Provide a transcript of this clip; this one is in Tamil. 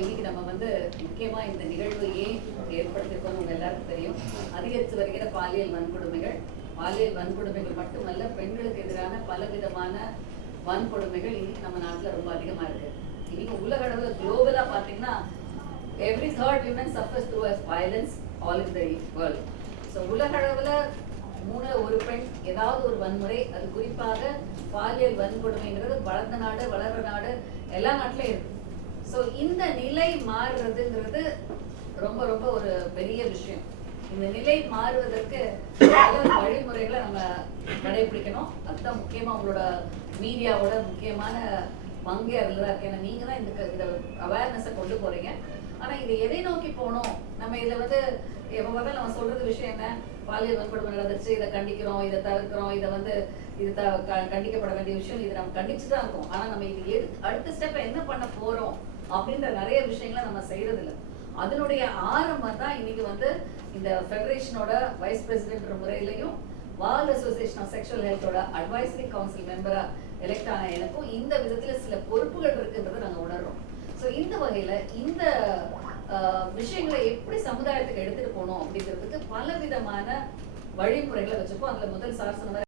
இன்னைக்கு நம்ம வந்து முக்கியமா இந்த நிகழ்வு ஏன் ஏற்படுத்திருக்கோம் உங்க எல்லாருக்கும் தெரியும். அதிகரித்து வருகிற பாலியல் வன்கொடுமைகள் மட்டுமல்ல, பெண்களுக்கு எதிரான பலவிதமான வன்கொடுமைகள் இன்னைக்கு நம்ம நாட்டுல ரொம்ப அதிகமா இருக்கு. இன்னைக்கு உலக அளவுல குளோபலா பாத்தீங்கன்னா every third woman suffers through violence all in the world. So உலக அளவுல ஒரு பெண் ஏதாவது ஒரு வன்முறை, அது குறிப்பாக பாலியல் வன்கொடுமைங்கிறது வளர்ந்த நாடு வளர்ற நாடு எல்லா நாட்டிலும் இருக்கு. ஸோ இந்த நிலை மாறுறதுங்கிறது ரொம்ப ரொம்ப ஒரு பெரிய விஷயம். இந்த நிலை மாறுவதற்கு பல வழிமுறைகளை நம்ம கடைபிடிக்கணும். அதுதான் முக்கியமா உங்களோட மீடியாவோட முக்கியமான பங்கு அதில் தான் இருக்கு. ஏன்னா நீங்க தான் இந்த அவேர்னஸை கொண்டு போறீங்க. ஆனா இதை எதை நோக்கி போகணும்? நம்ம இதுல வந்து எப்ப பார்த்தாலும் நம்ம சொல்றது விஷயம் என்ன, பாலியல் வன்கொடுமை நடந்துச்சு, இதை கண்டிக்கிறோம், இதை தவிர்க்கிறோம், இதை வந்து இது கண்டிக்கப்பட வேண்டிய விஷயம், இதை நம்ம கண்டிச்சுதான் இருக்கோம். ஆனா நம்ம இது அடுத்த ஸ்டெப் என்ன பண்ண போறோம் அப்படின்ற நிறைய விஷயங்களை நம்ம செய்யறது இல்லை. அதனுடைய ஆரம்பம் தான் இன்னைக்கு வந்து இந்த ஃபெடரேஷனோட வைஸ் பிரசிடென்ட் முறையிலையும் வேர்ல்ட் அசோசியேஷன் ஆஃப் செக்ஷுவல் ஹெல்த்தோட அட்வைசரி கவுன்சில் மெம்பரா எலெக்ட் ஆன எனக்கும் இந்த விதத்துல சில பொறுப்புகள் இருக்குன்றதை நாங்க உணர்றோம். ஸோ இந்த வகையில இந்த விஷயங்களை எப்படி சமுதாயத்துக்கு எடுத்துட்டு போகணும் அப்படிங்கிறதுக்கு பல விதமான வழிமுறைகளை வச்சுப்போம். அதுல முதல் சார் சொன்ன